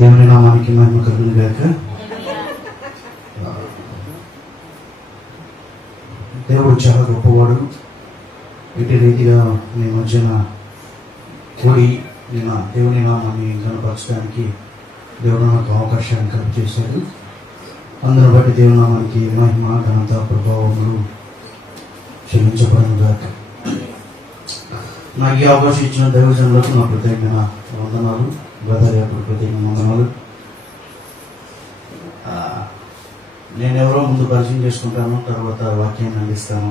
దేవుని నామానికి మహిమ కలుగును గాక. దేవుడు చాలా గొప్పవాడు. ఇటు రీతిగా మీ మధ్యన కూడి నిన్న దేవుని నామాన్ని కనపరచడానికి దేవుడు నాకు అవకాశాన్ని కలుగజేశాడు. అందరూ బట్టి దేవుని నామానికి మహిమ ఘనత ప్రభావములు క్షమించబడను గాక. నాకు ఈ అవకాశం ఇచ్చిన దైవజనులకు నా ప్రత్యేకమైన వందనాలు, బ్రదర్ యొక్క ప్రత్యేకమైన వందనాలు. నేను ఎవరో ముందు పరిచయం చేసుకుంటాను, తర్వాత వాక్యాన్ని అందిస్తాను.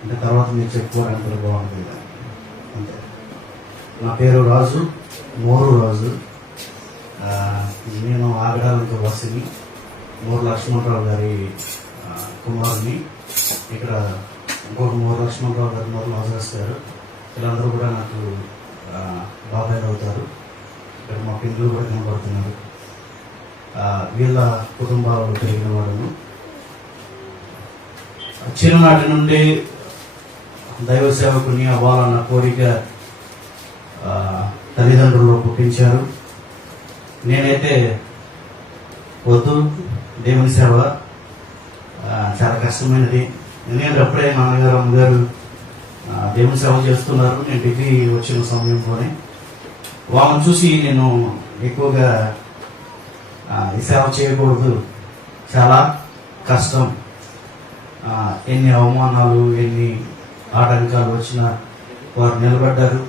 అంటే తర్వాత మీరు చెప్పుకోవడానికి బాగుంటుంది అంతే. నా పేరు రాజు, మోరు రాజు. నేను ఆగడాలంతో వసిని, మోరు లక్ష్మణరావు గారి కుమారుని. ఇక్కడ ఇంకొక మోరు లక్ష్మణరావు గారు, మోరు లాజరస్ గారు, వీళ్ళందరూ కూడా నాకు బాబాయ్ అవుతారు. ఇక్కడ మా పిల్లలు కూడా కనబడుతున్నారు. వీళ్ళ కుటుంబాలు పెరిగిన వాళ్ళను. చిన్ననాటి నుండి దైవ సేవకుని అవ్వాలన్న కోరిక తల్లిదండ్రులు పుట్టించారు. నేనైతే వద్దు, దేవుని సేవ చాలా కష్టమైనది. ఎందుకంటే అప్పుడే నాన్నగారు అమ్మగారు దేవుని సేవ చేస్తున్నారు. నేను డిగ్రీ వచ్చిన సమయంలోనే వాళ్ళని చూసి నేను ఎక్కువగా ఈ సేవ చేయకూడదు, చాలా కష్టం, ఎన్ని అవమానాలు ఎన్ని ఆటంకాలు వచ్చినా వారు నిలబడ్డారు.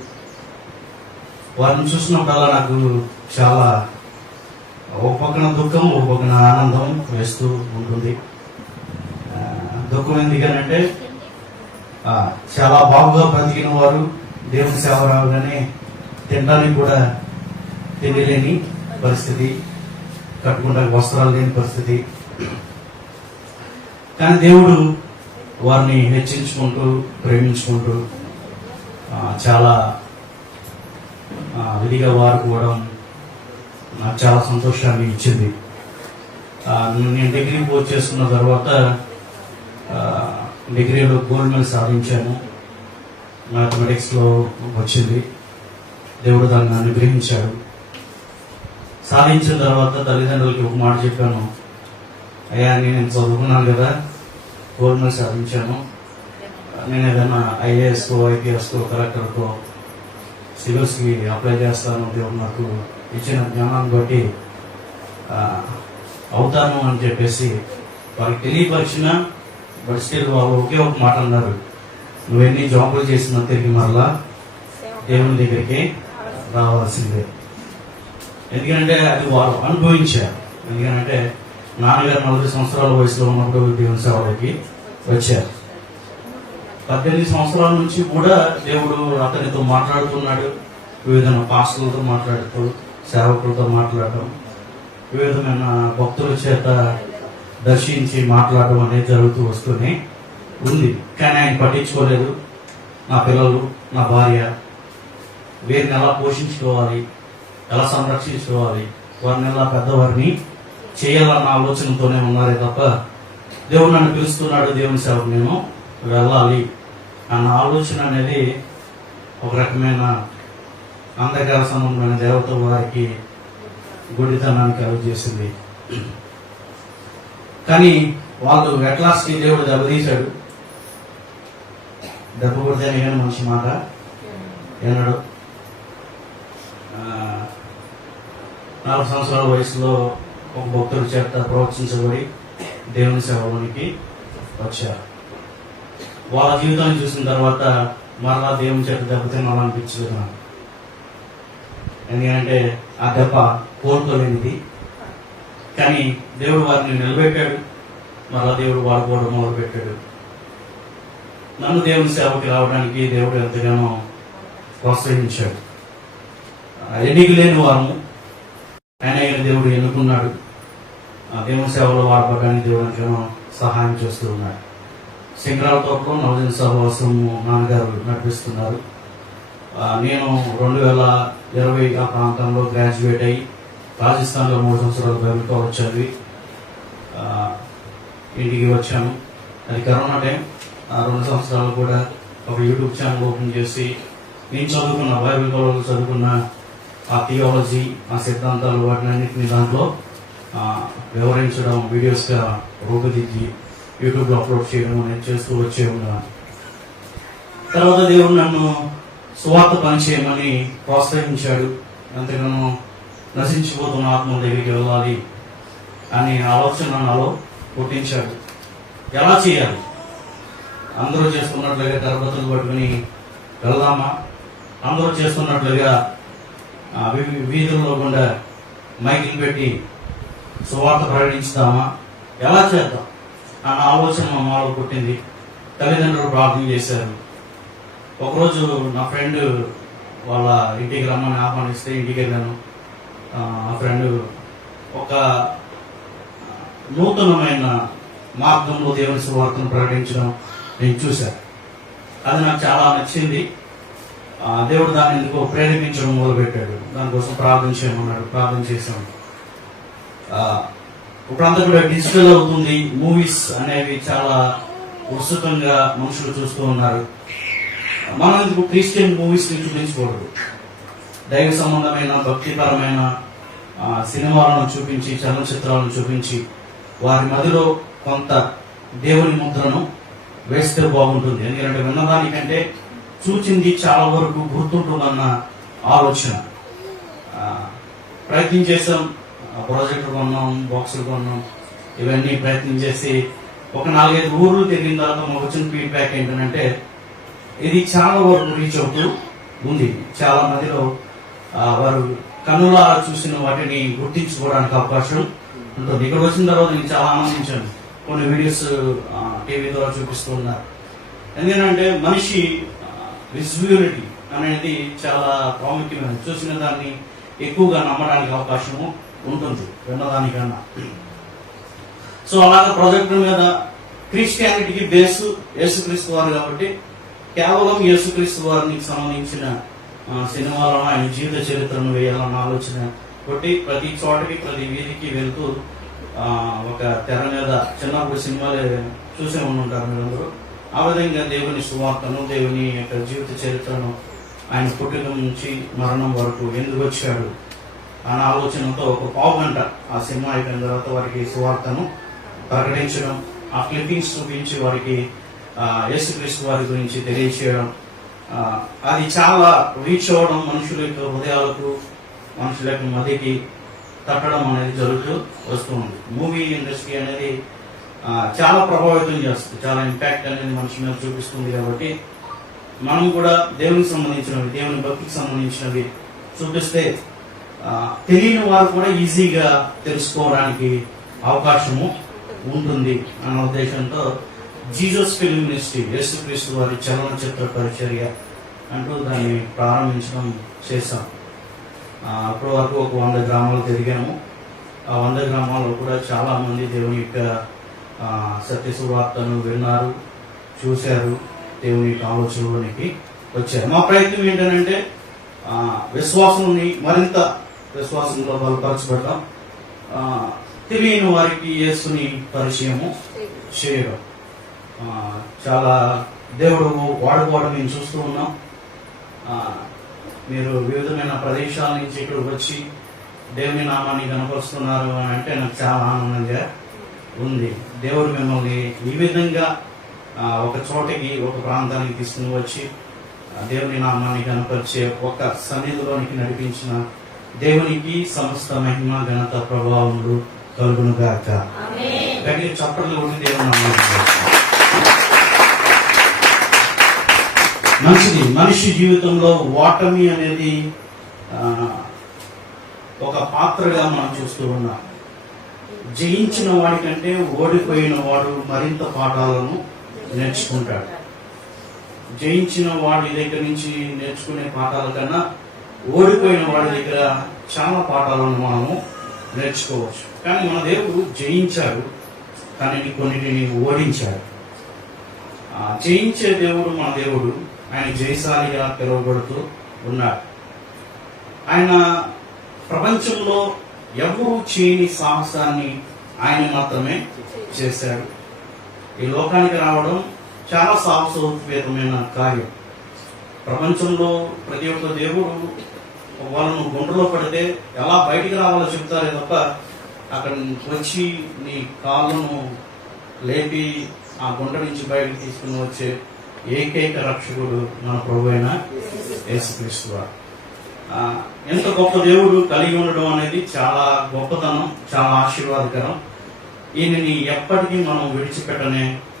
వారిని చూసినప్పుడల్లా నాకు చాలా ఒక పక్కన దుఃఖం, ఒక పక్కన ఆనందం వేస్తూ ఉంటుంది. దుఃఖం ఎందుకనంటే చాలా బాగుగా బ్రతికిన వారు దేవుని సేవ రాగానే తినడానికి కూడా తినలేని పరిస్థితి, కట్టుకుంటానికి వస్త్రాలు లేని పరిస్థితి. కానీ దేవుడు వారిని హెచ్చించుకుంటూ ప్రేమించుకుంటూ చాలా విధిగా వాడుకోవడం నాకు చాలా సంతోషాన్ని ఇచ్చింది. నేను డిగ్రీ పూర్తి చేసుకున్న తర్వాత డిగ్రీలో గోల్డ్ మెడల్ సాధించాను. మ్యాథమెటిక్స్లో వచ్చింది. దేవుడు దాన్ని అనుగ్రహించాడు. సాధించిన తర్వాత తల్లిదండ్రులకి ఒక మాట చెప్పాను, అయ్యా నేను చదువుకున్నాను కదా, గోల్డ్ మెడల్ సాధించాను, నేను ఏదైనా ఐఏఎస్కో ఐపీఎస్కో కలెక్టర్కో సివిల్స్కి అప్లై చేస్తాను, దేవుడు నాకు ఇచ్చిన జ్ఞానాన్ని బట్టి అవుతాను అని చెప్పేసి వాళ్ళకి తెలియపరిచిన. బట్ స్టిల్ వాళ్ళు ఒకే ఒక మాట అన్నారు, నువ్వెన్ని జాబులు చేసినా తిరిగి మరలా దేవుని దగ్గరికి రావాల్సిందే. ఎందుకంటే అది వాళ్ళు అనుభవించారు. ఎందుకంటే నాన్నగారు 40 సంవత్సరాల వయసులో ఉన్నప్పుడు దేవుని సేవలకి వచ్చారు. 18 సంవత్సరాల నుంచి కూడా దేవుడు అతనితో మాట్లాడుతున్నాడు. వివిధమైన పాస్టర్లతో మాట్లాడుతూ, సేవకులతో మాట్లాడటం, వివిధమైన భక్తుల చేత దర్శించి మాట్లాడడం అనేది జరుగుతూ వస్తూనే ఉంది. కానీ ఆయన పట్టించుకోలేదు. నా పిల్లలు, నా భార్య, వీరిని ఎలా పోషించుకోవాలి, ఎలా సంరక్షించుకోవాలి, వారిని ఎలా పెద్దవారిని చేయాలన్న ఆలోచనతోనే ఉన్నారే తప్ప దేవుడు నన్ను పిలుస్తున్నాడు, దేవుని సేవకు నేను వెళ్ళాలి అన్న ఆలోచన అనేది ఒక రకమైన అంధకార సంబంధమైన దేవత వారికి గుడితనాన్ని కలుగజేసింది. కానీ వాళ్ళు ఎట్లాస్కి దేవుడు దెబ్బతీశాడు. దెబ్బ కొడితేనే కానీ మనిషి మాట ఏనాడు. 4 సంవత్సరాల వయసులో ఒక భక్తుడి చేత ప్రోత్సహించబడి దేవుని సేవలోనికి వచ్చారు. వాళ్ళ జీవితాన్ని చూసిన తర్వాత మరలా దేవుని చేత దెబ్బ తినాలనిపించలేదు నాకు. ఎందుకంటే ఆ దెబ్బ కోరుకోలేనిది. కానీ దేవుడు వారిని నిలబెట్టాడు. మరలా దేవుడు వాడుకోవడం మొదలుపెట్టాడు. నన్ను దేవుని సేవకి రావడానికి దేవుడు ఎంతగానో ప్రోత్సహించాడు. ఎన్నిక లేని వారము ఆయన దేవుడు ఎన్నుకున్నాడు. దేవుని సేవలో వాడపడడానికి దేవుడు ఎంతగానో సహాయం చేస్తూ ఉన్నాడు. సింగరాల తోటలో నవజన సహవాసము నాన్నగారు నడిపిస్తున్నారు. నేను 2020 ఆ ప్రాంతంలో గ్రాడ్యుయేట్ అయ్యి రాజస్థాన్లో 3 సంవత్సరాలు బైబిల్ కాలేజ్ చదివి ఇంటికి వచ్చాను. అది కరోనా టైం. 2 సంవత్సరాలు కూడా ఒక యూట్యూబ్ ఛానల్ ఓపెన్ చేసి నేను చదువుకున్న బైబిల్ కాలేజ్ చదువుకున్న ఆ థియాలజీ, ఆ సిద్ధాంతాలు వాటినన్నింటినీ దాంట్లో వివరించడం, వీడియోస్గా రూపుదిద్ది యూట్యూబ్లో అప్లోడ్ చేయడం అనేది చేస్తూ వచ్చే ఉన్నాను. తర్వాత దేవుడు నన్ను సువార్త పని చేయమని ప్రోత్సహించాడు. అంతేగాను నశించిపోతున్న ఆత్మ దగ్గరికి వెళ్ళాలి అని ఆలోచన నాలో పుట్టించాడు. ఎలా చేయాలి? అందరూ చేస్తున్నట్లుగా తరగతులు పట్టుకుని వెళ్దామా? అందరూ చేస్తున్నట్లుగా వీధుల్లో గుండా మైకిల్ పెట్టి సువార్త ప్రకటించుదామా? ఎలా చేద్దాం అన్న ఆలోచన మా మాలో పుట్టింది. తల్లిదండ్రులు ప్రార్థన చేశారు. ఒకరోజు నా ఫ్రెండ్ వాళ్ళ ఇంటికి రమ్మని ఆహ్వానిస్తే ఇంటికి వెళ్ళాను. ఆ ఫ్రెండ్ ఒక నూతనమైన మార్గంలో దేవుని సువార్తను ప్రకటించడం నేను చూశాను. అది నాకు చాలా నచ్చింది. దేవుడు దాన్ని ఎందుకో ప్రేరేపించడం మొదలుపెట్టాడు. దానికోసం ప్రార్థన చేయమన్నాడు. ప్రార్థన చేశాను. ఇప్పుడంతా కూడా డిజిటల్ అవుతుంది. మూవీస్ అనేవి చాలా ఉత్సుకంగా మనుషులు చూస్తూ ఉన్నారు. మనం ఎందుకు క్రిస్టియన్ మూవీస్ ని చూపించకూడదు? దైవ సంబంధమైన భక్తిపరమైన సినిమాలను చూపించి, చలనచిత్రాలను చూపించి వారి మధ్యలో కొంత దేవుని ముద్రను వేస్తే బాగుంటుంది. ఎందుకంటే విన్నదానికంటే చూచింది చాలా వరకు గుర్తుంటుందన్న ఆలోచన. ప్రయత్నం చేసాం. ప్రాజెక్టులు కొన్నాం, బాక్సులు కొన్నాం, ఇవన్నీ ప్రయత్నం చేసి ఒక 4-5 ఊర్లు తిరిగిన తర్వాత మాకు వచ్చిన ఫీడ్బ్యాక్ ఏంటంటే ఇది చాలా వరకు రీచ్ అవుతూ ఉంది. చాలా మందిలో వారు కన్నులారా చూసిన వాటిని గుర్తించుకోవడానికి అవకాశం ఉంటుంది. ఇక్కడ వచ్చిన తర్వాత నేను చాలా ఆనందించాను. కొన్ని వీడియోస్ టీవీ ద్వారా చూపిస్తూ ఉన్నారు. ఎందుకంటే మనిషి విజువాలిటీ అనేది చాలా ప్రాముఖ్యమైనది. చూసిన దాన్ని ఎక్కువగా నమ్మడానికి అవకాశము ఉంటుంది విన్నదానికన్నా. సో అలాగే ప్రాజెక్టుల మీద క్రిస్టియానిటీకి బేస్ యేసుక్రీస్తు వారు కాబట్టి కేవలం యేసుక్రీస్తు వారికి సంబంధించిన సినిమాలను, ఆయన జీవిత చరిత్రను వేయాలన్న ఆలోచన కొట్టి ప్రతి చోటకి, ప్రతి వీధికి వెళ్తూ ఒక తెర మీద చిన్నప్పుడు సినిమాలు చూసే ఉంటారు మీరందరూ. ఆ విధంగా దేవుని సువార్తను, దేవుని యొక్క జీవిత చరిత్రను, ఆయన పుట్టిన నుంచి మరణం వరకు ఎందుకు వచ్చాడు అన్న ఆలోచనతో ఒక పావు గంట ఆ సినిమా అయిపోయిన తర్వాత వారికి సువార్తను ప్రకటించడం, ఆ క్లిప్పింగ్స్ చూపించి వారికి యేసుక్రీస్తు వారి గురించి తెలియచేయడం, అది చాలా రీచ్ అవ్వడం, మనుషుల యొక్క హృదయాలకు, మనుషుల యొక్క మధ్యకి తట్టడం అనేది జరుగుతూ వస్తుంది. మూవీ ఇండస్ట్రీ అనేది చాలా ప్రభావితం చేస్తుంది, చాలా ఇంపాక్ట్ అనేది మనుషుల మీద చూపిస్తుంది. కాబట్టి మనం కూడా దేవునికి సంబంధించినవి, దేవుని భక్తికి సంబంధించినవి చూపిస్తే తెలియని వారు కూడా ఈజీగా తెలుసుకోవడానికి అవకాశము ఉంటుంది అన్న ఉద్దేశంతో జీసస్ ఫిల్మ్ మినిస్ట్రీ, యేసుక్రీస్తు వారి చలనచిత్ర పరిచర్య అంటూ దాన్ని ప్రారంభించడం చేశాం. అప్పటి వరకు ఒక 100 గ్రామాలు తిరిగాము. ఆ 100 గ్రామాల్లో కూడా చాలా మంది దేవుని యొక్క సత్య సువార్తను విన్నారు, చూశారు, దేవుని యొక్క ఆలోచనలోనికి వచ్చారు. మా ప్రయత్నం ఏంటంటే విశ్వాసాన్ని మరింత విశ్వాసంలో బలపరచబడటం, తెలియని వారికి యేసుని పరిచయము చేయడం. చాలా దేవుడు వాడుకోవడం మేము చూస్తూ ఉన్నాం. మీరు వివిధమైన ప్రదేశాల నుంచి ఇక్కడికి వచ్చి దేవుని నామాన్ని కనపరుస్తున్నారు అని అంటే నాకు చాలా ఆనందంగా ఉంది. దేవుడు మిమ్మల్ని ఈ విధంగా ఒక చోటకి, ఒక ప్రాంతానికి తీసుకుని వచ్చి దేవుని నామాన్ని కనపరిచే ఒక సన్నిధిలోనికి నడిపించిన దేవునికి సమస్త మహిమ, ఘనత, ప్రభావములు కలుగును గాక. గట్టి చప్పట్లు కొట్టి దేవుని నామాన్ని. మంచిది. మనిషి జీవితంలో ఓటమి అనేది ఒక పాత్రగా మనం చూస్తూ ఉన్నాం. జయించిన వాడికంటే ఓడిపోయిన వాడు మరింత పాఠాలను నేర్చుకుంటాడు. జయించిన వాడి దగ్గర నుంచి నేర్చుకునే పాఠాల కన్నా ఓడిపోయిన వాడి దగ్గర చాలా పాఠాలను మనము నేర్చుకోవచ్చు. కానీ మన దేవుడు జయించాడు, కానీ కొన్నిటిని ఓడించాడు. జయించే దేవుడు మన దేవుడు. ఆయన జయశాలిగా పిలువబడుతూ ఉన్నాడు. ఆయన ప్రపంచంలో ఎవరూ చేయని సాహసాన్ని ఆయన మాత్రమే చేశాడు. ఈ లోకానికి రావడం చాలా సాహసోపేతమైన కార్యం. ప్రపంచంలో ప్రతి ఒక్క దేవుడు ఒకవేళ నువ్వు గుంటలో పడితే ఎలా బయటికి రావాలో చెప్తారే తప్ప అక్కడ వచ్చి నీ కాళ్ళను లేపి ఆ గుంట నుంచి బయటకు తీసుకుని వచ్చే ఏకైక రక్షకుడు మన ప్రభు అయిన యేసుక్రీస్తు వారు. ఎంత గొప్ప దేవుడు కలిగి ఉండడం అనేది చాలా గొప్పతనం, చాలా ఆశీర్వాదకరం. ఈయనని ఎప్పటికీ మనం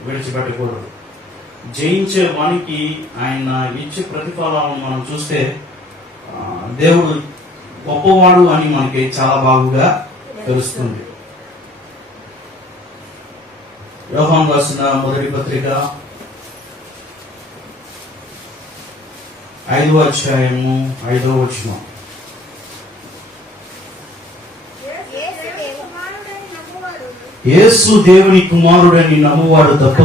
విడిచిపెట్టకూడదు. జయించే వానికి ఆయన ఇచ్చే ప్రతిఫలాలను మనం చూస్తే దేవుడు గొప్పవాడు అని మనకి చాలా బాగుగా తెలుస్తుంది. యోహాను రాసిన మొదటి పత్రిక 5వ అధ్యాయము 5వ వచనం. యేసు దేవుని కుమారుడని నమ్మువాడు తప్ప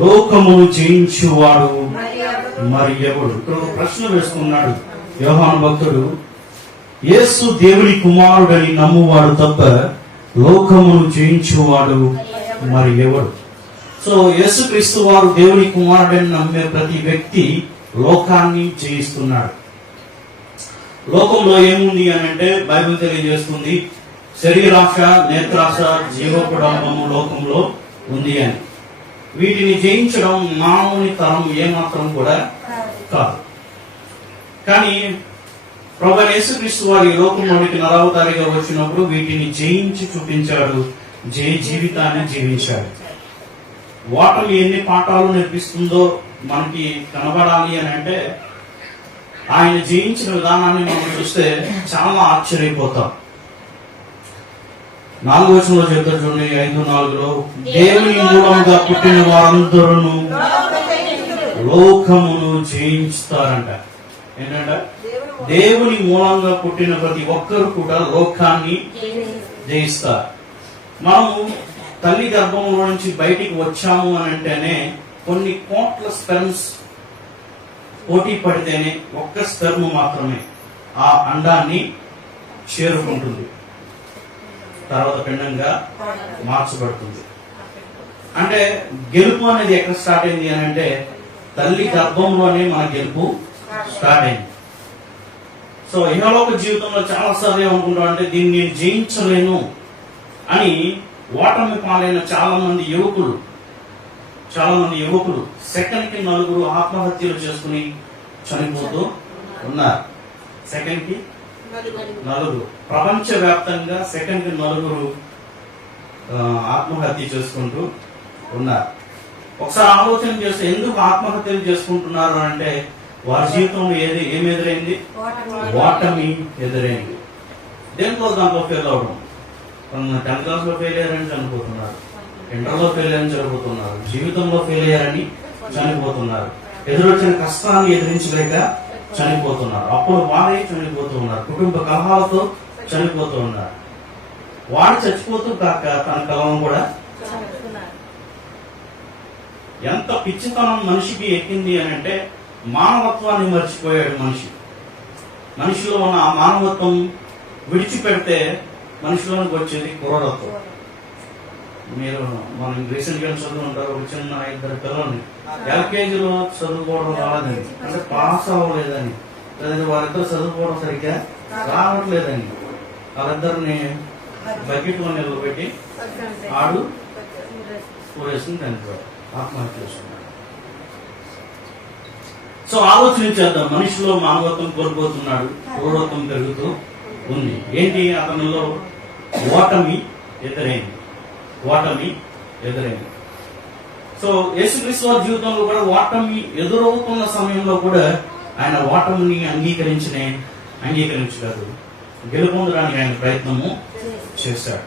లోకమును జయించువాడు మరి ఎవడు? ఇక్కడ ప్రశ్న వేసుకున్నాడు యోహాను భక్తుడు. యేసు దేవుని కుమారుడని నమ్మువాడు తప్ప లోకమును జయించువాడు మరి ఎవడు? సో యేసుక్రీస్తు వారు దేవుని కుమారుడని నమ్మే ప్రతి వ్యక్తి లోకాన్ని జయిస్తున్నాడు. లోకంలో ఏముంది అని అంటే బైబిల్ తెలియజేస్తుంది, శరీరాశ, నేత్రాశ, జీవకుడంబము లోకంలో ఉంది అని. వీటిని జయించడం మానవుని తరం ఏమాత్రం కూడా కాదు. కానీ ప్రభువైన యేసుక్రీస్తు వారి లోకంలోనికి నరావతారిగా వచ్చినప్పుడు వీటిని జయించి చూపించాడు, జీవితాన్ని జీవించాడు. ఓటమి ఎన్ని పాఠాలు నేర్పిస్తుందో మనకి కనబడాలి అని అంటే ఆయన జయించిన విధానాన్ని మనం చూస్తే చాలా ఆశ్చర్యపోతాం. 4వ వచనంలో చెప్తారు చూడండి, 5:4, దేవుని మూలంగా పుట్టిన వారందరూ లోకమును జయించుతారంట. ఏంటంట? దేవుని మూలంగా పుట్టిన ప్రతి ఒక్కరు కూడా లోకాన్ని జయిస్తారు. మనము తల్లి గర్భంలో నుంచి బయటికి వచ్చాము అని అంటేనే కొన్ని కోట్ల స్పెర్మ్స్ పోటీ పడితేనే ఒక్క స్పెర్మ్ మాత్రమే ఆ అండాన్ని చేరుకుంటుంది, తర్వాత పిండంగా మార్చబడుతుంది. అంటే గెలుపు అనేది ఎక్కడ స్టార్ట్ అయింది అని అంటే తల్లి గర్భంలోనే మన గెలుపు స్టార్ట్ అయింది. సో ఇహలోక జీవితంలో చాలా సార్లు ఏమనుకుంటాం అంటే దీన్ని నేను జయించలేను అని ఓటమి పాలైన చాలా మంది యువకులు సెకండ్కి 4 ఆత్మహత్యలు చేసుకుని చనిపోతూ ఉన్నారు. సెకండ్కి 4 ప్రపంచ వ్యాప్తంగా సెకండ్కి 4 ఆత్మహత్య చేసుకుంటూ ఉన్నారు. ఒకసారి ఆలోచన చేస్తే ఎందుకు ఆత్మహత్యలు చేసుకుంటున్నారు అంటే వారి జీవితంలో ఏమి ఎదురైంది? ఓటమి ఎదురైంది. దాంట్లో ఫెయిల్ అవడం. 10th క్లాస్లో ఫెయిల్ అయ్యారని చనిపోతున్నారు, ఇంటర్లో ఫెయిల్ అయ్యారని చనిపోతున్నారు, జీవితంలో ఫెయిల్ అయ్యారని చనిపోతున్నారు, ఎదురొచ్చిన కష్టాన్ని ఎదిరించలేక చనిపోతున్నారు, అప్పుడు వారే చనిపోతూ ఉన్నారు, కుటుంబ కలహాలతో చనిపోతూ ఉన్నారు. వాడు చచ్చిపోతూ కాక తన కలహం కూడా. ఎంత పిచ్చితనం మనిషికి ఎక్కింది అని అంటే మానవత్వాన్ని మర్చిపోయాడు మనిషి. మనిషిలో ఉన్న ఆ మానవత్వం విడిచిపెడితే మనిషిలోనికి వచ్చేది క్రూరత్వం. మీరు మనం రీసెంట్ గా చదువు ఉంటారు, ఒక చిన్న 2 పిల్లల్ని LKGలో చదువుకోవడం రాలేదని, అంటే పాస్ అవ్వలేదని, లేదా వారిద్దరు చదువుకోవడం సరిగ్గా రావట్లేదని వాళ్ళిద్దరిని బకెట్లో నిలబెట్టి ఆడు పోయేసుకుని చనిపోయాడు, ఆత్మహత్య చేసుకున్నాడు. సో ఆలోచన చేద్దాం, మనిషిలో మానవత్వం కోల్పోతున్నాడు, క్రూరత్వం పెరుగుతూ ఉంది. ఏంటి? అతనిలో ఓటమి ఎదురైంది. సో యేసుక్రీస్తు వారి జీవితంలో కూడా ఓటమి ఎదురవుతున్న సమయంలో కూడా ఆయన ఓటమిని అంగీకరించలేదు, గెలుపొందడానికి ఆయన ప్రయత్నము చేశాడు.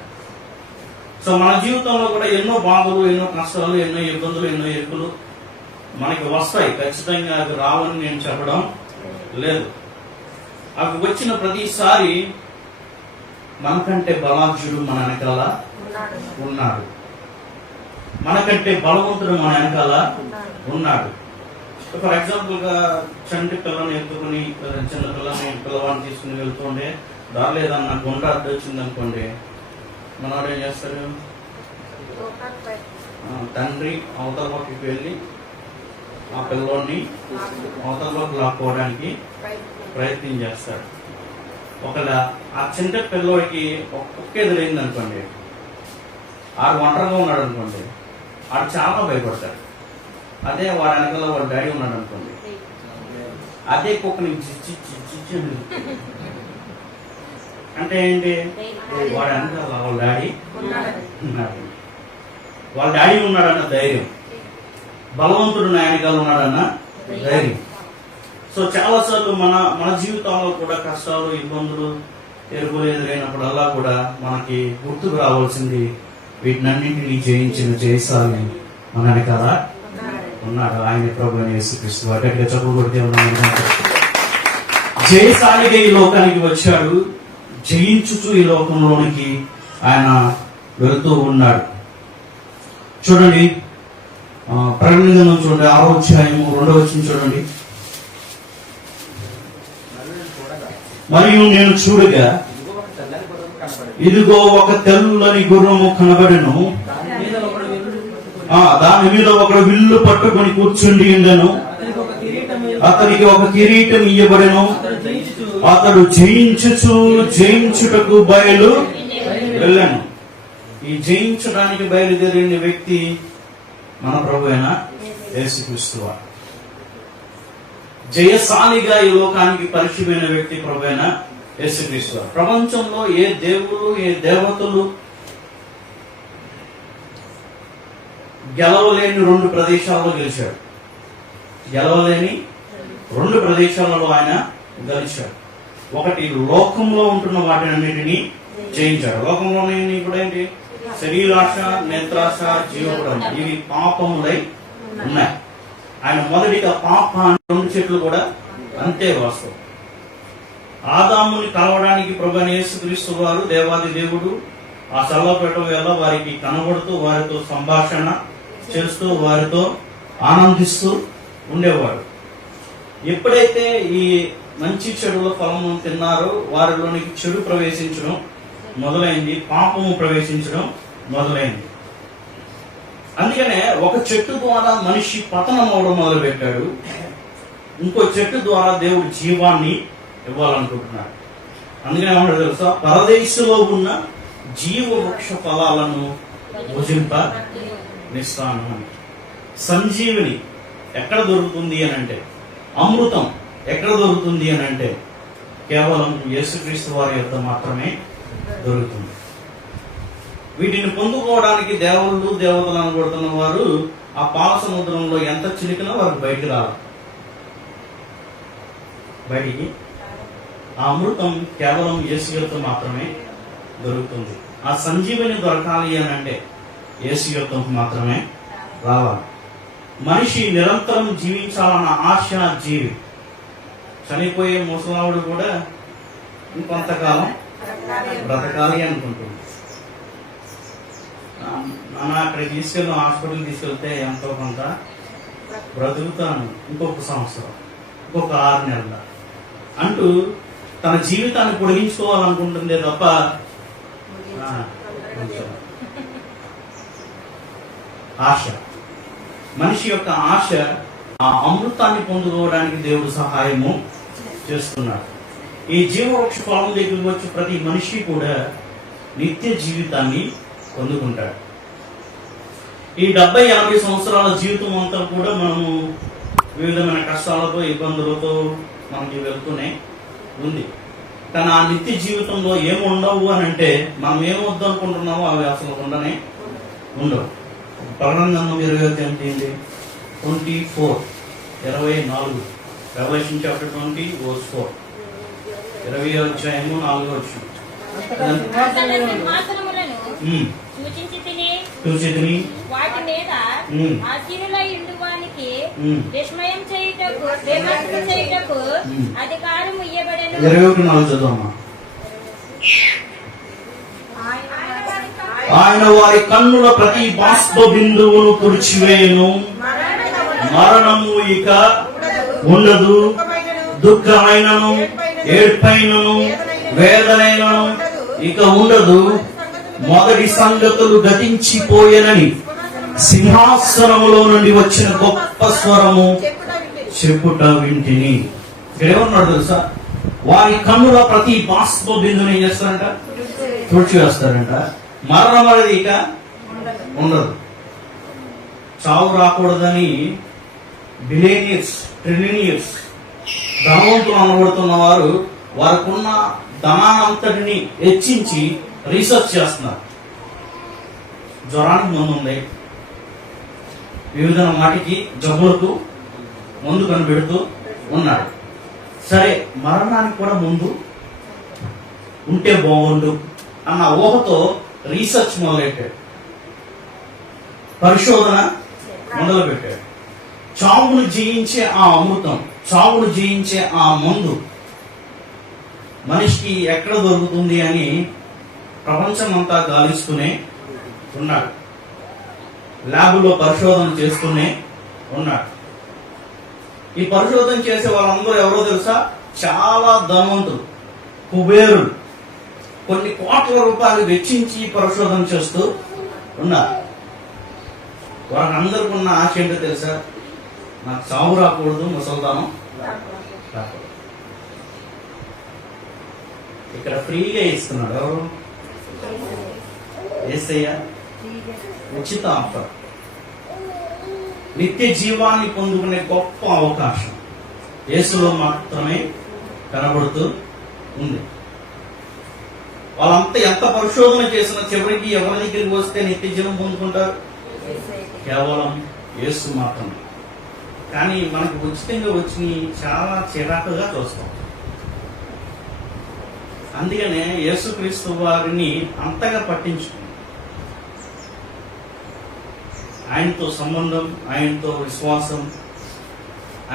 సో మన జీవితంలో కూడా ఎన్నో బాధలు, ఎన్నో కష్టాలు, ఎన్నో ఇబ్బందులు, ఎన్నో ఇరుకులు మనకి వస్తాయి. ఖచ్చితంగా అవి రావని నేను చెప్పడం లేదు. అవి వచ్చిన ప్రతిసారి మనకంటే బలాఢ్యుడు మన వెనకాల ఉన్నాడు, మనకంటే బలవంతుడు మన వెనకాల ఉన్నాడు. ఫర్ ఎగ్జాంపుల్ గా చంటి పిల్లని ఎత్తుకుని చిన్న పిల్లవాడిని తీసుకుని వెళ్తుండే దారిలో ఏదన్నా గుండ్ర అడ్డు వచ్చింది అనుకోండి, మనవాడు ఏం చేస్తాడు? తండ్రి అవతల పక్కకి వెళ్ళి ఆ పిల్లోడిని అవతలలోకి లాక్కోవడానికి ప్రయత్నం చేస్తాడు. ఒకవేళ ఆ చిన్న పిల్లోడికి ఒక కుక్క ఎదురైంది అనుకోండి, ఆడు ఒంటరిగా ఉన్నాడు అనుకోండి, ఆడు చాలా భయపడతాడు. అదే వాడి వెనకాల వాడు డాడీ ఉన్నాడు అనుకోండి, అదే కుక్కని చిచ్చి అంటే ఏంటి, వాడి వెనకాల వాళ్ళ డాడీ ఉన్నాడు, వాళ్ళ డాడీ ఉన్నాడన్న ధైర్యం, బలవంతుడు నా వెనకాల ఉన్నాడన్న ధైర్యం. సో చాలా సార్లు మన జీవితంలో కూడా కష్టాలు, ఇబ్బందులు, ఎరుపులు ఎదురైనప్పుడల్లా కూడా మనకి గుర్తుకు రావాల్సింది వీటినన్నింటినీ జయించిన జయశాలి మన వెనకాల ఉన్నాడు. ఆయన ప్రభువైన యేసుక్రీస్తు. అక్కడికి చదువుకొడితే జయశాలిగా ఈ లోకానికి వచ్చాడు, జయించుచు ఈ లోకంలోనికి ఆయన వెళుతూ ఉన్నాడు. చూడండి ప్రకటన గ్రంథం చూడండి 6వ అధ్యాయము 2వ వచనం చూడండి. మరియు నేను చూడగా ఇదిగో ఒక తెల్లని గుర్రము కనబడెను, దాని మీద ఒకడు విల్లు పట్టుకొని కూర్చుండి ఉండెను, అతనికి ఒక కిరీటం ఇయ్యబడెను, అతడు జయించుటకు బయలు వెళ్ళాను. ఈ జయించడానికి బయలుదేరిన వ్యక్తి మన ప్రభు అయిన యేసుక్రీస్తు. జయశాలిగా ఈ లోకానికి పరిచయమైన వ్యక్తి ప్రభు అయిన యేసుక్రీస్తు. ప్రపంచంలో ఏ దేవుడు, ఏ దేవతలు గెలవలేని 2 ప్రదేశాల్లో గెలిచాడు. గెలవలేని 2 ప్రదేశాలలో ఆయన గెలిచాడు. ఒకటి లోకంలో ఉంటున్న వాటినన్నిటినీ జయించాడు. లోకంలో ఇప్పుడు ఏంటి, శరీరాశ, నేత్రాశ, జీవగుడం, ఇవి పాపములై ఉన్నాయి. ఆయన మొదటిగా పాపాన్ని 2 చెట్లు కూడా అంతే వాస్తవం. ఆదాముని కలవడానికి ప్రభువైన యేసుక్రీస్తు వారు దేవాది దేవుడు ఆ చల్లపేట వేళ వారికి కనబడుతూ వారితో సంభాషణ చేస్తూ వారితో ఆనందిస్తూ ఉండేవాడు. ఎప్పుడైతే ఈ మంచి చెడుల ఫలము తిన్నారో వారిలోనికి చెడు ప్రవేశించడం మొదలైంది, పాపము ప్రవేశించడం మొదలైంది. అందుకనే ఒక చెట్టు ద్వారా మనిషి పతనం అవడం మొదలు పెట్టాడు, ఇంకో చెట్టు ద్వారా దేవుడు జీవాన్ని ఇవ్వాలనుకుంటున్నాడు. అందుకనే ఏమంటాడు తెలుసా, పరదేశంలో ఉన్న జీవ వృక్ష ఫలాలను భుజింప నిస్తాను అని. సంజీవిని ఎక్కడ దొరుకుతుంది అని అంటే, అమృతం ఎక్కడ దొరుకుతుంది అని అంటే కేవలం యేసుక్రీస్తు వారి యొక్క మాత్రమే దొరుకుతుంది. వీటిని పొందుకోవడానికి దేవుళ్ళు దేవతలు అనబడుతున్న వారు ఆ పాల సముద్రంలో ఎంత చిలికినా వారు బయటికి రావాలి. బయటికి ఆ అమృతం కేవలం యేసు యొక్క మాత్రమే దొరుకుతుంది. ఆ సంజీవిని దొరకాలి అని అంటే యేసు యొక్క మాత్రమే రావాలి. మనిషి నిరంతరం జీవించాలన్న ఆశ జీవి. చనిపోయే ముసలావుడు కూడా ఇంకొంతకాలం బ్రతకాలి అనుకుంటుంది. నాన్న అక్కడికి తీసుకెళ్ళి హాస్పిటల్ తీసుకెళ్తే ఎంతో కొంత బ్రతుకుతాను, ఇంకొక సంవత్సరం, ఇంకొక 6 నెలల అంటూ తన జీవితాన్ని పొడిగించుకోవాలనుకుంటుందే తప్ప ఆశ, మనిషి యొక్క ఆశ ఆ అమృతాన్ని పొందుకోవడానికి దేవుడు సహాయము చేస్తున్నాడు. ఈ జీవవృక్ష ఫలం దగ్గరికి వచ్చి ప్రతి మనిషి కూడా నిత్య జీవితాన్ని పొందుకుంటాడు. ఈ 70-80 సంవత్సరాల జీవితం అంతా కూడా మనము వివిధమైన కష్టాలతో, ఇబ్బందులతో మనకి వెళ్తూనే ఉంది. కానీ ఆ నిత్య జీవితంలో ఏమి ఉండవు అని అంటే మనం ఏమొద్దు అనుకుంటున్నామో అవి అసలు ఉండనే ఉండవు. ప్రకటన గ్రంథం 20 24 రెవల్యూషన్ చాప్టర్ 20:4 20వ అధ్యాయము 4వ వచనం. చూచి తిని వాటి మీద ఆశీనులై ఉండువానికి విస్మయం చేయుటకు అధికారం ఇయ్యబడెను. 21:4 చదవమ్మా. ఆయన వారి కన్నుల ప్రతి బాష్ప బిందువును తుడిచివేయును, మరణము ఇక ఉండదు, దుఃఖమైనను ఏడ్పైనను వేదనైనను ఇక ఉండదు, మొదటి సంగతులు గతించిపోయేనని సింహాసనములో నుండి వచ్చిన గొప్ప సర్పస్వరము చెప్పుట వింటిని. ఇక్కడ ఏమన్నాడు తెలుసా? వారి కన్నుల ప్రతి బాష్ప బిందుని ఏం చేస్తారంట? తుడిచివేస్తారంట. మరణం అనేది ఇక ఉండదు. చావు రాకూడదని బిలియనియర్స్, ట్రిలినియర్స్, ధనవంతులు అనబడుతున్న వారు వారికున్న ధనానంతటిని హెచ్చించి రీసెర్చ్ చేస్తున్నారు. జ్వరానికి మందు ఉంది, వివిధ వాటికి జబ్బులకు ముందు కనిపెడుతూ ఉన్నాడు. సరే, మరణానికి కూడా ముందు ఉంటే బాగుండు అన్న ఊహతో రీసెర్చ్ మొదలెట్టాడు, పరిశోధన మొదలుపెట్టాడు. చావును జయించే ఆ అమృతం, చావును జయించే ఆ మందు మనిషికి ఎక్కడ దొరుకుతుంది అని ప్రపంచం అంతా గాలిస్తూనే ఉన్నాడు. ల్యాబులో పరిశోధన చేస్తూనే ఉన్నాడు. ఈ పరిశోధన చేసే వాళ్ళందరూ ఎవరో తెలుసా? చాలా ధనవంతులు, కుబేరులు, కొన్ని కోట్ల రూపాయలు వెచ్చించి పరిశోధన చేస్తూ ఉన్నారు. వాళ్ళందరికీ ఉన్న ఆశ ఏంటో తెలుసా? నాకు చావు రాకూడదు, ముసల్దానం రాకూడదు. ఇక్కడ ఫ్రీగా ఇస్తున్నాడు ఎవరు? యేసయ్య ఉచిత ఆఫర్. నిత్య జీవాన్ని పొందుకునే గొప్ప అవకాశం యేసులో మాత్రమే కనబడుతూ ఉంది. వాళ్ళంతా ఎంత పరిశోధన చేసినా చివరికి ఎవరి దగ్గరికి వస్తే నిత్య జీవం పొందుకుంటారు? కేవలం యేసు మాత్రమే. కానీ మనకు ఉచితంగా వచ్చి చాలా చిరాకుగా చూస్తాం. అందుకనే యేసుక్రీస్తు వారిని అంతగా పట్టించుకుంది. ఆయనతో సంబంధం, ఆయనతో విశ్వాసం,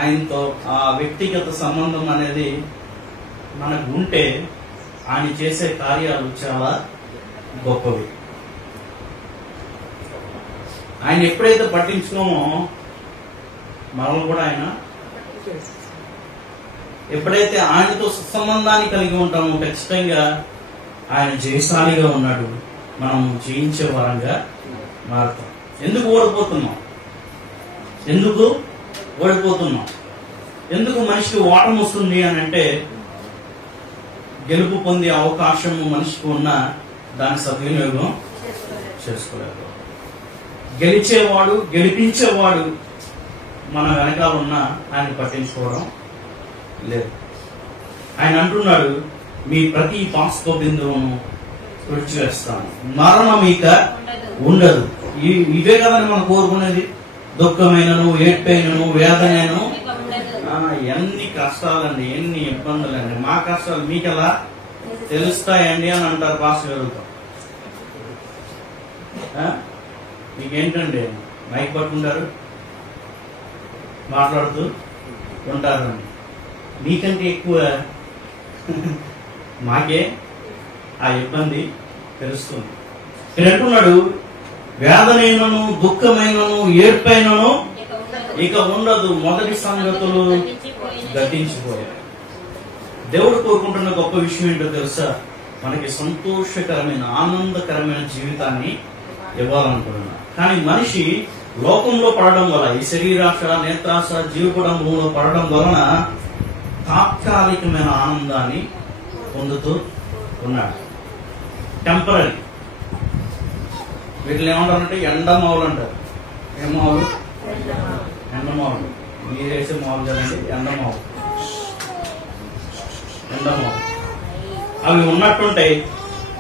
ఆయనతో ఆ వ్యక్తిగత సంబంధం అనేది మనకు ఉంటే ఆయన చేసే కార్యాలు చాలా గొప్పవి. ఆయన ఎప్పుడైతే పట్టించుకోమో మనం కూడా ఆయన, ఎప్పుడైతే ఆయనతో సంబంధాన్ని కలిగి ఉంటామో ఖచ్చితంగా ఆయన జయశాలిగా ఉన్నాడు, మనం జయించే వారంగా మారుతాం. ఎందుకు ఓడిపోతున్నాం? ఎందుకు ఓడిపోతున్నాం? ఎందుకు మనిషికి ఓటం వస్తుంది అని అంటే, గెలుపు పొందే అవకాశం మనిషికి ఉన్న దాని సద్వినియోగం చేసుకోలేదు. గెలిచేవాడు, గెలిపించేవాడు మన వెనకాల ఉన్న ఆయన పట్టించుకోవడం లేదు. ఆయన అంటున్నాడు, మీ ప్రతి బాష్ప బిందువును తుడిచివేస్తాను, మరణం ఇక ఉండదు. ఇవే కదండి మనం కోరుకునేది. దుఃఖమైనను, ఏడ్పైనను, వేదనను, ఎన్ని కష్టాలండి, ఎన్ని ఇబ్బందులండి. మా కష్టాలు మీకు ఎలా తెలుస్తాయండి అని అంటారు పాస్టర్ గారుతో. మీకేంటండి మైక్ పట్టుకుంటారు, మాట్లాడుతూ ఉంటారండి. మీకంటే ఎక్కువ మాకే ఆ ఇబ్బంది తెలుస్తుంది. ఇక్కడ అంటున్నాడు, వేదనైనను, దుఃఖమైనను, ఏడ్పైనను ఇక ఉండదు, మొదటి సంగతులు గతించిపోయాయి. దేవుడు కోరుకుంటున్న గొప్ప విషయం ఏంటో తెలుసా? మనకి సంతోషకరమైన, ఆనందకరమైన జీవితాన్ని ఇవ్వాలనుకుంటున్నా. కానీ మనిషి లోకంలో పడడం వల్ల, ఈ శరీరాశ, నేత్రాశ, జీవకుడంలో పడడం వలన తాత్కాలికమైన ఆనందాన్ని పొందుతూ ఉన్నాడు. టెంపరీ. వీటిని ఏమంటారంటే ఎండమావులు అంటారు. ఏమావులు? ఎండమావులు. మీరు వేసే మావులు కదండి, ఎండమావులు. ఎండమావులు అవి ఉన్నట్టుంటాయి,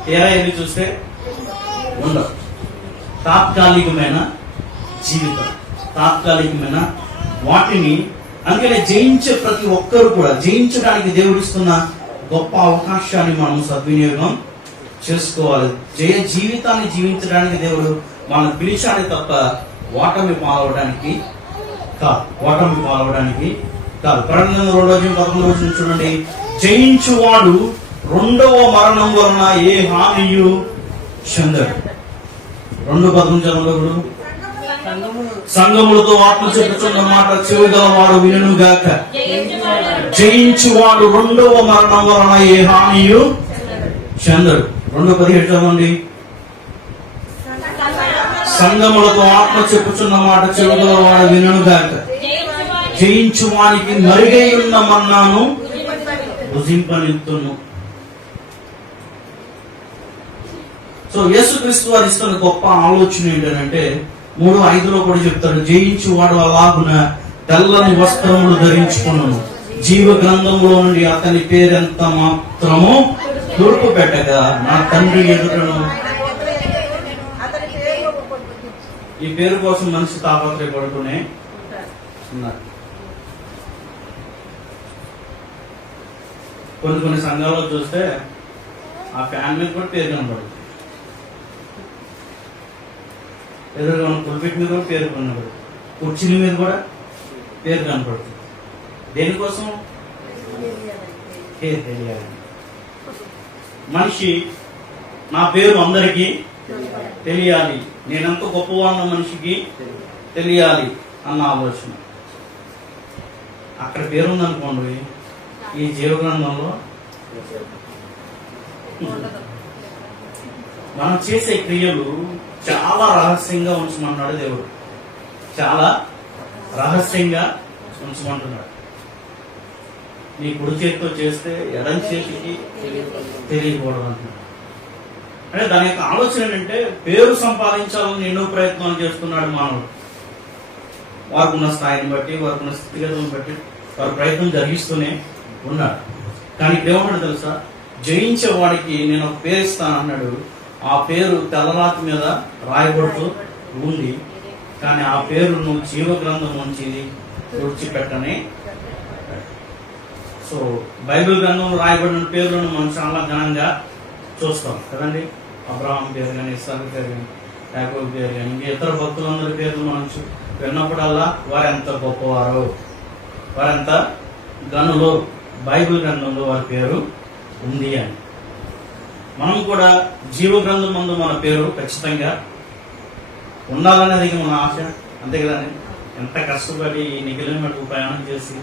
తీరా వెళ్ళి చూస్తే ఉండవు. తాత్కాలికమైన జీవితం, తాత్కాలికమైన వాటిని. అందుకనే జయించే ప్రతి ఒక్కరు కూడా, జయించడానికి దేవుడిస్తున్న గొప్ప అవకాశాన్ని మనం సద్వినియోగం చేసుకోవాలి. జయ జీవితాన్ని జీవించడానికి దేవుడు మనం పిలిచాడే తప్ప ఓటమి పాల్గొనడానికి కాదు. ఓటమి పాల్గొనడానికి కాదు. ప్రకటన 2:11 చూడండి, జయించువాడు రెండవ మరణం వలన ఏ హానియు చెందడు. 2:11 సంఘములతో ఆత్మ చెప్పుచున్న మాట చెవిగలవాడు వినుగాక, జయించువాడు రెండవ మరణం వలన ఏ హానియు చెందడు. 2:17 చదవండి. సంగములతో ఆత్మ చెప్పుచున్న మాట చెవులో వాడు వినను గాక. జయించు వానికి మరుగై ఉన్న మన్నాను భుజింపనిత్తును. సో యేసుక్రీస్తు వారు ఇస్తున్న గొప్ప ఆలోచన ఏంటంటే 3:5 కూడా చెప్తాడు, జయించు వాడు అలాగున తెల్లని వస్త్రములు ధరించుకున్నాను, జీవ గ్రంథంలో నుండి అతని పేరెంత మాత్రము తూర్పు పెట్టగా నా తండ్రి ఎదుటను. ఈ పేరు కోసం మనిషి తాపత్రయపడుతూనే ఉన్నారు. కొన్ని సంఘాల్లో చూస్తే ఆ ఫ్యాన్ మీద కూడా పేరు కనబడుతుంది, ఎదురుగా పుల్పిట్ మీద కూడా పేరు కనబడుతుంది, కుర్చీల మీద కూడా పేరు కనపడుతుంది. దేనికోసం? పేరు తెలియాలి. మనిషి నా పేరు అందరికీ తెలియాలి, నేనెంత గొప్పవాడిన మనిషికి తెలియాలి అన్న ఆలోచన. అక్కడ పేరుందనుకోండి, ఈ జీవగ్రంథంలో మనం చేసే క్రియలు చాలా రహస్యంగా ఉంచమన్నాడు దేవుడు. చాలా రహస్యంగా ఉంచమంటున్నాడు. నీ కుడి చేతితో చేస్తే ఎడం చేతికి తెలియకూడదు అంటున్నాడు. అంటే దాని యొక్క ఆలోచన ఏంటంటే పేరు సంపాదించాలని ఎన్నో ప్రయత్నాలు చేస్తున్నాడు మానవుడు. వారికి ఉన్న స్థాయిని బట్టి, వారికి ఉన్న స్థితిగతులను బట్టి వారి ప్రయత్నం జరిగిస్తూనే ఉన్నాడు. కానీ దేవుడు తెలుసా, జయించే వాడికి నేను ఒక పేరు ఇస్తాను అన్నాడు. ఆ పేరు తెల్లరాతి మీద రాయబడుతూ ఉంది, కానీ ఆ పేరు నువ్వు జీవ గ్రంథం నుంచి విడిచిపెట్టని. సో బైబిల్ గ్రంథంలో రాయబడిన పేర్లను మనం చాలా ఘనంగా చూస్తాం కదండి. అబ్రహాం పేరు కానీ, ఇస్సాకు పేరు కానీ, యాకోబు పేరు కానీ, ఇంకా ఇతర భక్తులందరి పేర్లు మనం విన్నప్పుడల్లా వారెంత గొప్పవారు, వారెంత గనులు బైబిల్ గ్రంథంలో వారి పేరు ఉంది అని. మనం కూడా జీవ గ్రంథం ముందు మన పేరు ఖచ్చితంగా ఉండాలనేది మన ఆశ, అంతే కదండి. ఎంత కష్టపడి ఇన్ని కిలోమీటర్లు ప్రయాణం చేసి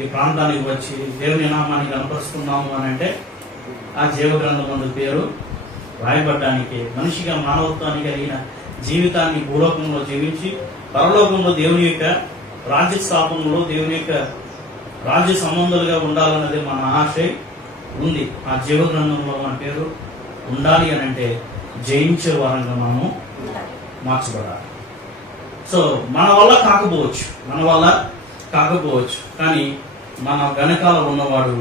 ఈ ప్రాంతానికి వచ్చి దేవుని నామాన్ని కనపరుస్తున్నాము అని అంటే ఆ జీవ గ్రంథం ముందు పేరు రాయబడ్డానికి, మనిషిగా మానవత్వాన్ని కలిగిన జీవితాన్ని భూలోకంలో జీవించి పరలోకంలో దేవుని యొక్క రాజ్య స్థాపనలో దేవుని యొక్క రాజ్య సంబంధాలుగా ఉండాలన్నది మన ఆశ ఉంది. ఆ జీవ గ్రంథంలో మన పేరు ఉండాలి అని అంటే జయించే వారంగా మనము మార్చబడాలి. సో మన వల్ల కాకపోవచ్చు, కానీ మన వెనకాల ఉన్నవాడు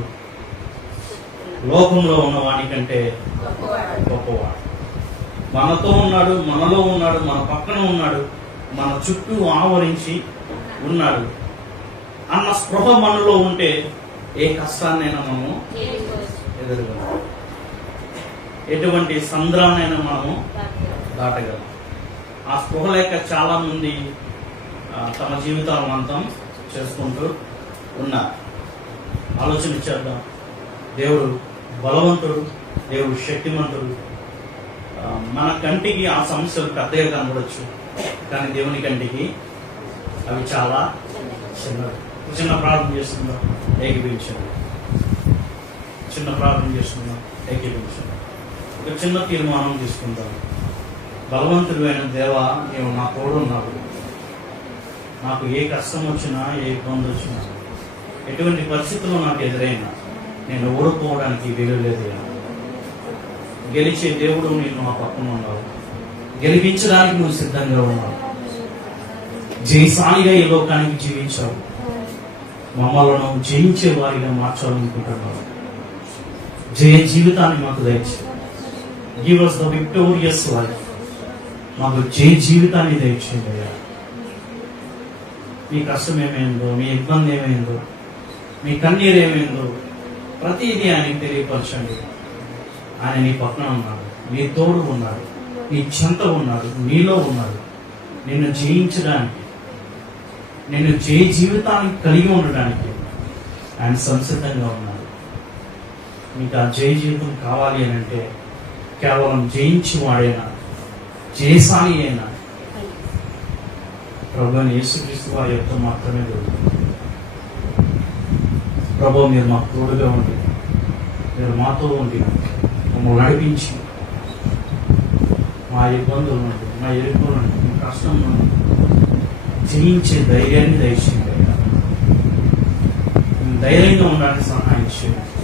లోకంలో ఉన్నవాడి కంటే గొప్పవాడు. మనతో ఉన్నాడు, మనలో ఉన్నాడు, మన పక్కన ఉన్నాడు, మన చుట్టూ ఆవరించి ఉన్నాడు అన్న స్పృహ మనలో ఉంటే ఏ కష్టాన్నైనా మనము ఎదురుగలం, ఎటువంటి సంద్రాన్నైనా మనము దాటగలం. ఆ స్పృహ లేక చాలా మంది తమ జీవితాలను అంతం చేసుకుంటూ ఉన్నారు. ఆలోచన చేద్దాం. దేవుడు బలవంతుడు, దేవుడు శక్తిమంతుడు. మన కంటికి ఆ సమస్యలు పెద్దగా కనబడవచ్చు, కానీ దేవుని కంటికి అవి చాలా చిన్నవి. చిన్న ప్రార్థన చేస్తున్నాం, ఏకీభవించండి. ఒక చిన్న తీర్మానం తీసుకుందాం. బలవంతుడైన దేవా, నీవు నా తోడున్నావు. నాకు ఏ కష్టం వచ్చినా, ఏ ఇబ్బంది వచ్చినా, ఎటువంటి పరిస్థితుల్లో నాకు ఎదురైనా నేను ఓడిపోవడానికి వీలు లేదు. గెలిచే దేవుడు నేను నా పక్కన ఉన్నావు, గెలిపించడానికి నువ్వు సిద్ధంగా ఉన్నావు. జయశాలిగా ఈ లోకానికి జీవించావు, మమ్మల్ని జయించే వారిగా మార్చాలనుకుంటున్నావు. జయ జీవితాన్ని మాకు దయచేయి. Give us the victorious life. మాకు జయ జీవితాన్ని దయచేయండి అయ్యా. మీ కష్టం ఏమైందో, మీ ఇబ్బంది ఏమైందో, మీ కన్నీరు ఏమైందో ప్రతిదీ ఆయనకి తెలియపరచండి. ఆయన నీ పక్కన ఉన్నాడు, నీ తోడు ఉన్నాడు, నీ చెంత ఉన్నాడు, నీలో ఉన్నాడు. నిన్ను జయించడానికి, నిన్ను జయ జీవితానికి కలిగి ఉండడానికి ఆయన సంసిద్ధంగా ఉన్నాడు. మీకు ఆ జయ జీవితం కావాలి అని అంటే కేవలం జయించి వాడైనా, జయశాలి అయినా ప్రభువుని యేసుక్రీస్తు వారి యొక్క మాత్రమే దొరుకుతుంది. ప్రభు, మీరు మాకు తోడుగా ఉండి, మీరు మాతో ఉండి, మమ్మల్ని నడిపించి, మా ఇబ్బందుల నుండి మా ఎరుకోనండి మీ కష్టం జయించే ధైర్యాన్ని దయచేయండి. ధైర్యంగా ఉండడానికి సహాయం చేయండి.